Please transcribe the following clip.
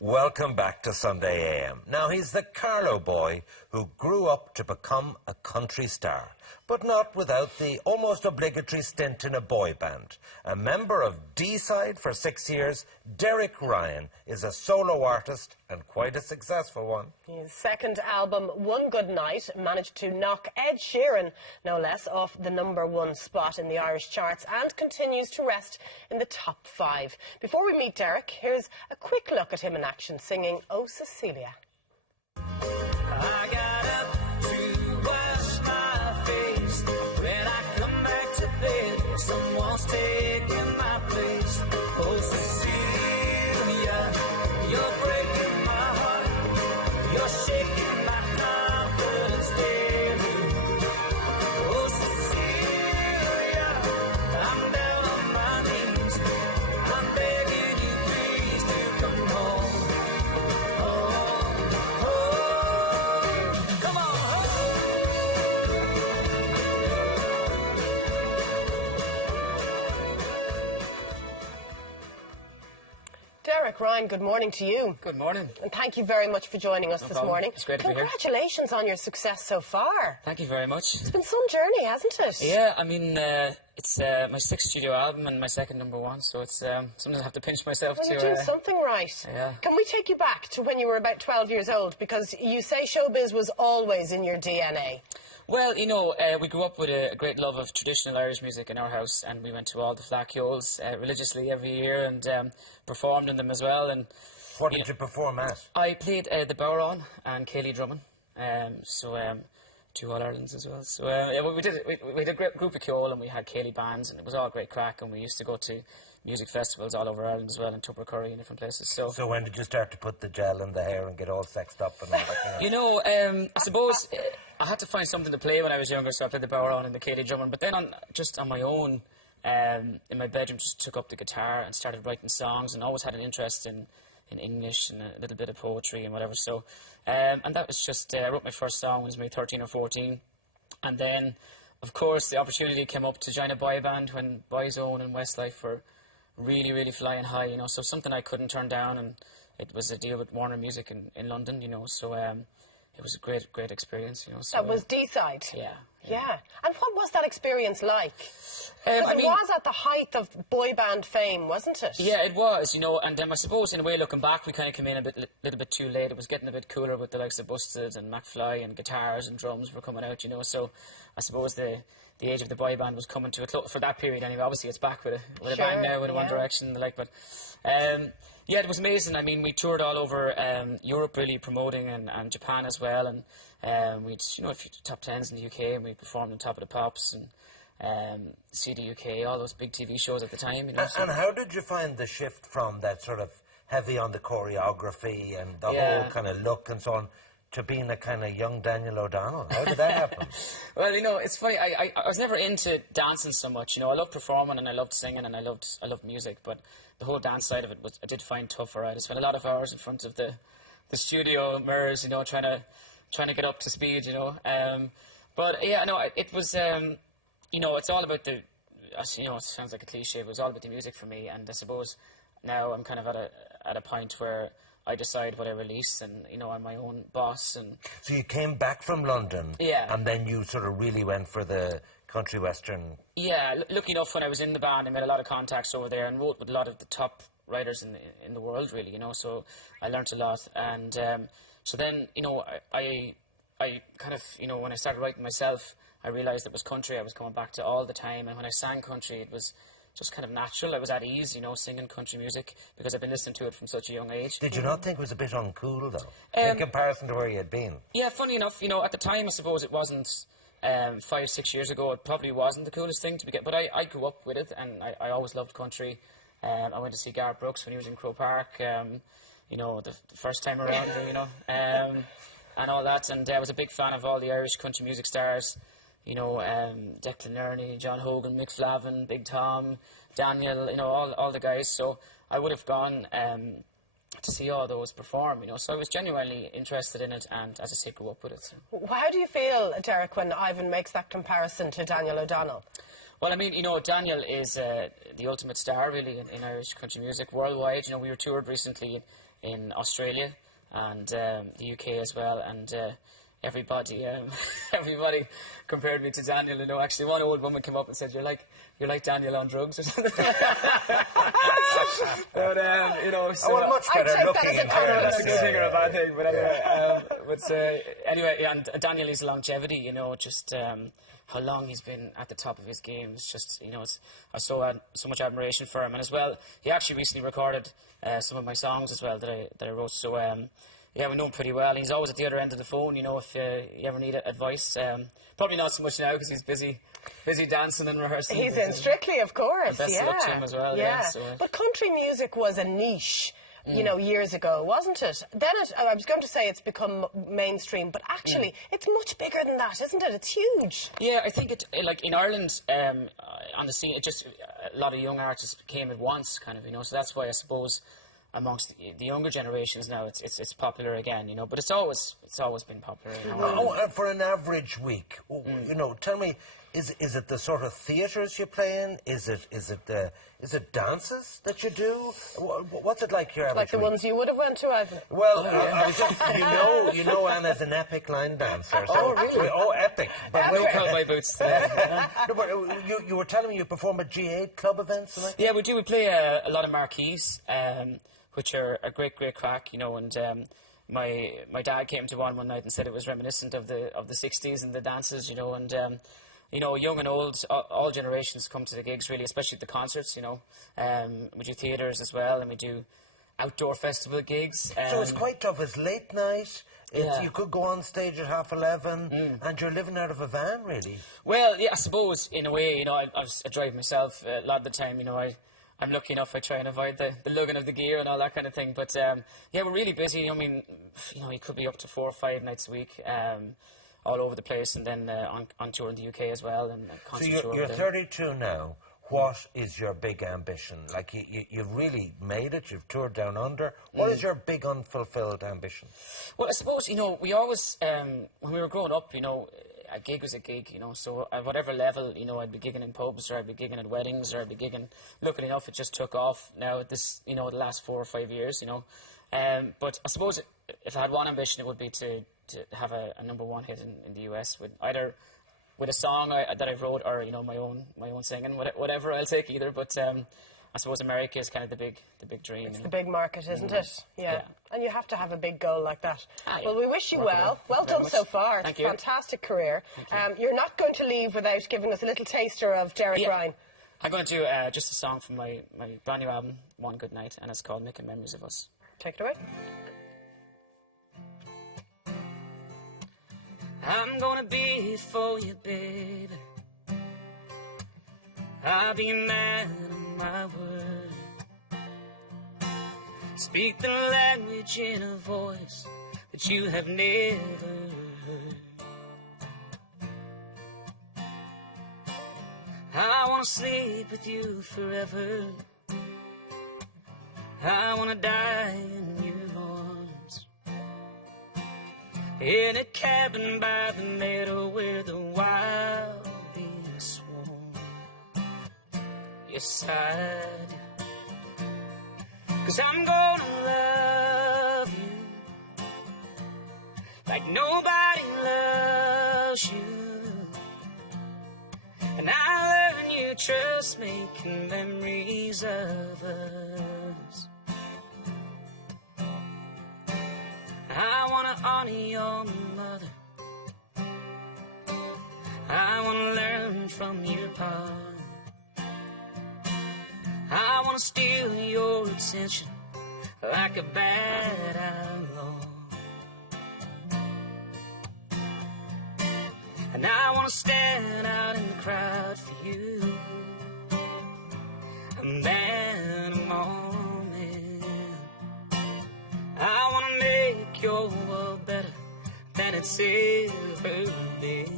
Welcome back to Sunday AM. Now, he's the Carlow boy who grew up to become a country star, but not without the almost obligatory stint in a boy band. A member of D-Side for 6 years, Derek Ryan is a solo artist and quite a successful one. His second album, One Good Night, managed to knock Ed Sheeran, no less, off the #1 spot in the Irish charts and continues to rest in the top 5. Before we meet Derek, here's a quick look at him in action singing Oh Cecilia. I got up to wash my face. When I come back to bed, someone's taking my place. Oh Cecilia, you're breaking my heart. You're shaking my confidence daily. Oh Cecilia, I'm down on my knees. I'm begging you please to come home. Derek Ryan, good morning to you. Good morning. And thank you very much for joining us this problem. morning. It's great to be here. Congratulations on your success so far. Thank you very much. It's been some journey, hasn't it? Yeah, I mean, it's my 6th studio album and my second #1, so it's something I have to pinch myself Well, to. you're doing something right. Yeah. Can we take you back to when you were about 12 years old? Because you say showbiz was always in your DNA. Well, you know, we grew up with a great love of traditional Irish music in our house, and we went to all the flackyolds religiously every year and performed in them as well. And What did you perform at? I played the Bowron and Cayley Drummond, two All-Irelands as well. So yeah, we did a great group of Kyoll, and we had Cayley bands, and it was all great crack, and we used to go to music festivals all over Ireland as well, in Tubbercurry and different places. So when did you start to put the gel in the hair and get all sexed up and all that? You know, I suppose I had to find something to play when I was younger, so I played the Bowron and the Cayley Drummond. But then just on my own, in my bedroom, just took up the guitar and started writing songs, and always had an interest in English and a little bit of poetry and whatever. So, and that was just, I wrote my first song when I was maybe 13 or 14. And then, of course, the opportunity came up to join a boy band when Boyzone and Westlife were really, really flying high, you know. So something I couldn't turn down, and it was a deal with Warner Music in London, you know. So it was a great experience, you know. So, That was D-Side. Yeah. And what was that experience like? Because it was at the height of boy band fame, wasn't it? Yeah, it was, you know, and I suppose in a way looking back we kind of came in a little bit too late. It was getting a bit cooler with the likes of Busted and McFly, and guitars and drums were coming out, you know, so I suppose the age of the boy band was coming to a close for that period anyway. Obviously it's back with a band now, with One Direction and the like, but yeah, it was amazing. I mean, we toured all over Europe really promoting, and Japan as well, and we'd, you know, a few top 10s in the UK, and we performed on Top of the Pops and CD UK, all those big TV shows at the time, you know. And how did you find the shift from that sort of heavy on the choreography and the whole kind of look and so on to being a kind of young Daniel O'Donnell? How did that happen? Well, you know, it's funny. I was never into dancing so much. You know, I loved performing and I loved singing and I loved music, but the whole dance side of it I did find tougher. I spent a lot of hours in front of the studio mirrors, you know, trying to get up to speed, you know. But yeah, no, it was. You know, it's all about you know, it sounds like a cliche, but it was all about the music for me. And I suppose now I'm kind of at a point where I decide what I release, and, you know, I'm my own boss. And So you came back from London, and then you sort of really went for the country western. Yeah, lucky enough, when I was in the band, I made a lot of contacts over there and wrote with a lot of the top writers in the world, really, you know, so I learnt a lot. And so then, you know, I kind of, you know, when I started writing myself, I realised it was country I was coming back to all the time, and when I sang country, it was just kind of natural. I was at ease, you know, singing country music, because I've been listening to it from such a young age. Did you not think it was a bit uncool, though, in comparison to where you had been? Yeah, funny enough, you know, at the time, I suppose it wasn't 5-6 years ago, it probably wasn't the coolest thing to be but I grew up with it, and I always loved country. I went to see Garth Brooks when he was in Croke Park, you know, the first time around, you know, and all that, and I was a big fan of all the Irish country music stars, you know, Declan Nerney, John Hogan, Mick Flavin, Big Tom, Daniel, you know, all the guys. So I would have gone to see all those perform, you know. So I was genuinely interested in it, and as I say, grew up with it. So. How do you feel, Derek, when Ivan makes that comparison to Daniel O'Donnell? Well, I mean, you know, Daniel is the ultimate star, really, in Irish country music worldwide. You know, we were toured recently in Australia and the UK as well, and everybody compared me to Daniel. You know, actually, one old woman came up and said, "You're like Daniel on drugs or something." But you know, so well, much better take that looking as a in compliment. fairness. that's a good thing or a bad thing, but anyway, yeah, and Daniel, his longevity, you know, just how long he's been at the top of his game. It's just, you know, I so much admiration for him, and as well, he actually recently recorded some of my songs as well that I wrote. So yeah, we know him pretty well. He's always at the other end of the phone, you know, if you ever need advice. Probably not so much now because he's busy dancing and rehearsing. He's in Strictly, of course. Best of luck to him as well, yeah, so, But country music was a niche, you know, years ago, wasn't it? Then I was going to say it's become mainstream, but actually it's much bigger than that, isn't it? It's huge. Yeah, I think like in Ireland, on the scene, it just a lot of young artists came at once, kind of, you know. So that's why I suppose amongst the younger generations now, it's popular again, you know. But it's always been popular. You know? For an average week, you know, tell me, is it the sort of theatres you play in? Is it dances that you do? What's it like your average Like the week? ones you would have went to, Ivan. Well, I was just, you know Anna's an epic line dancer. So, Oh, really? Oh, epic. But We'll call my boots. no, but you were telling me you perform at G8 club events and that? Yeah, we do. We play a lot of marquees, which are a great crack, you know. And my dad came to one night and said it was reminiscent of the 60s and the dances, you know. And you know, young and old, all generations come to the gigs, really, especially the concerts, you know. We do theatres as well, and we do outdoor festival gigs. So it's quite tough. It's late night. Yeah. You could go on stage at 11:30, and you're living out of a van, really. Well, yeah, I suppose, in a way, you know, I drive myself a lot of the time, you know. I'm lucky enough I try and avoid the lugging of the gear and all that kind of thing. But, yeah, we're really busy. I mean, you know, you could be up to 4 or 5 nights a week, all over the place, and then on tour in the UK as well. And So you're 32 now. What is your big ambition? Like, you've really made it. You've toured down under. What is your big unfulfilled ambition? Well, I suppose, you know, we always, when we were growing up, you know, a gig was a gig, you know, so at whatever level, you know, I'd be gigging in pubs, or I'd be gigging at weddings, or I'd be gigging. Luckily enough, it just took off now this, you know, the last 4 or 5 years, you know. But I suppose if I had one ambition, it would be to have a #1 hit in the US with either with a song that I wrote, or, you know, my own singing, whatever. I'll take either. But I suppose America is kind of the big dream. It's the big market, isn't it? Yeah. And you have to have a big goal like that. Yeah. Well, we wish you well. Well done so far. Thank It's you. a fantastic career. You're not going to leave without giving us a little taster of Derek Ryan. I'm going to do just a song from my brand new album, One Good Night, and it's called Making Memories of Us. Take it away. I'm gonna be for you, baby. I'll be a man of my word. Speak the language in a voice that you have never heard. I wanna sleep with you forever. I wanna die in your arms, in a cabin by the meadow where the wild bees swarm. Yes, I do. 'Cause I'm gonna love you like nobody loves you. And I learn you trust making memories of us. I wanna honor your mother. I wanna learn from your pa. I wanna steal your attention like a bad outlaw. And I wanna stand out in the crowd for you, a man among men. I wanna make your world better than it's ever been.